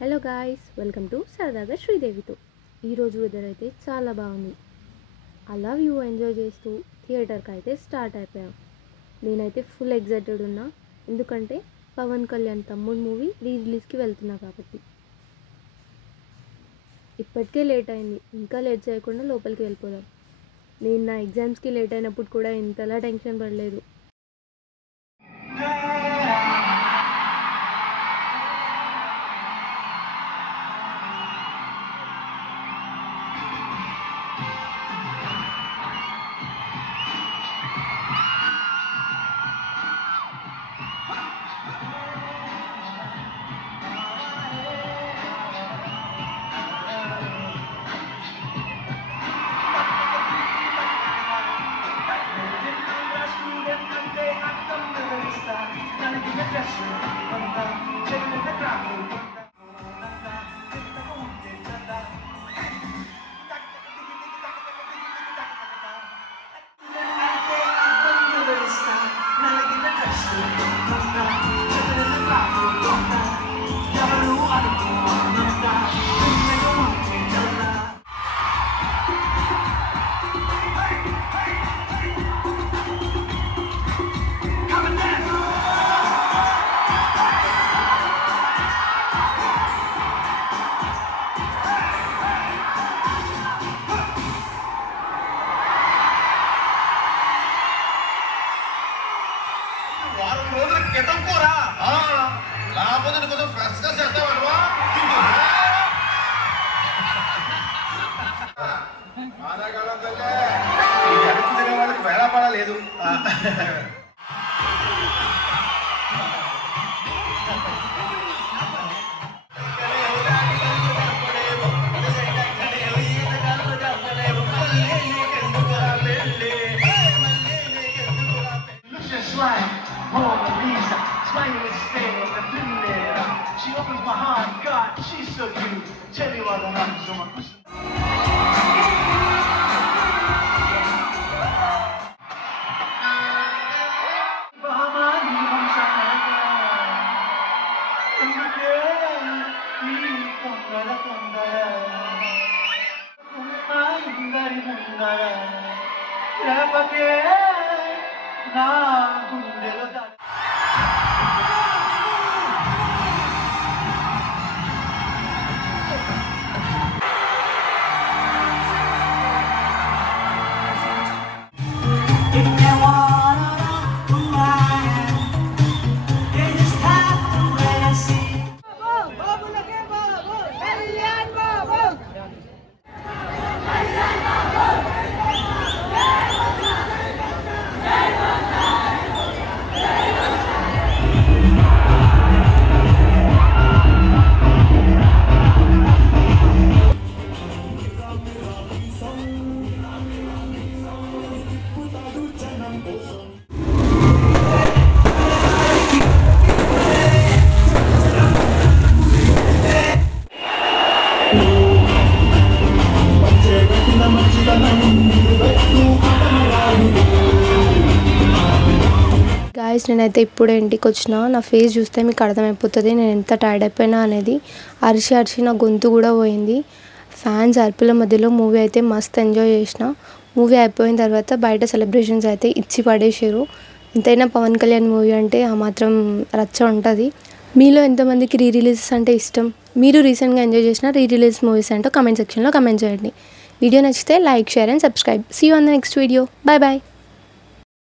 Hello guys, welcome to సరదాగా శ్రీదేవితో. ఈరోజు weather అయితే చాలా బాగుంది. అలా వ్యూ ఎంజాయ్ చేస్తూ థియేటర్కి అయితే స్టార్ట్ అయిపోయాం. నేనైతే ఫుల్ ఎగ్జైటెడ్ ఉన్నా, ఎందుకంటే పవన్ కళ్యాణ్ తమ్ముడు మూవీ రిలీజ్కి వెళ్తున్నా కాబట్టి. ఇప్పటికే లేట్ అయింది, ఇంకా లేట్ చేయకుండా లోపలికి వెళ్ళిపోదాం. నేను నా ఎగ్జామ్స్కి లేట్ అయినప్పుడు కూడా ఇంతలా టెన్షన్ పడలేదు. వారం రోజుల క్రితం కూడా లేకపోతే కొంచెం ఫ్రెష్ గా చేస్తావా వాళ్ళకి వేళ పడలేదు. Mona Lisa, smiling and staring at the billionaire. She opens my heart, God, she's so cute. Tell me what I'm so much. నా గుండెలో గాయస్, నేనైతే ఇప్పుడే ఇంటికి వచ్చిన. నా ఫేస్ చూస్తే మీకు అర్థమైపోతుంది నేను ఎంత టైర్డ్ అయిపోయినా అనేది. అరిచి నా గొంతు కూడా పోయింది. ఫ్యాన్స్ అరుపుల మధ్యలో మూవీ అయితే మస్త్ ఎంజాయ్ చేసిన. మూవీ అయిపోయిన తర్వాత బయట సెలబ్రేషన్స్ అయితే ఇచ్చి పడేసారు. ఎంతైనా పవన్ కళ్యాణ్ మూవీ అంటే ఆ మాత్రం రచ్చ ఉంటుంది. మీలో ఎంతమందికి రిలీజెస్ అంటే ఇష్టం? మీరు రీసెంట్గా ఎంజాయ్ చేసిన రిలీజ్ మూవీస్ అంటే కామెంట్ సెక్షన్లో కామెంట్ చేయండి. వీడియో నచ్చితే like, share and subscribe. See you on the next video. Bye bye.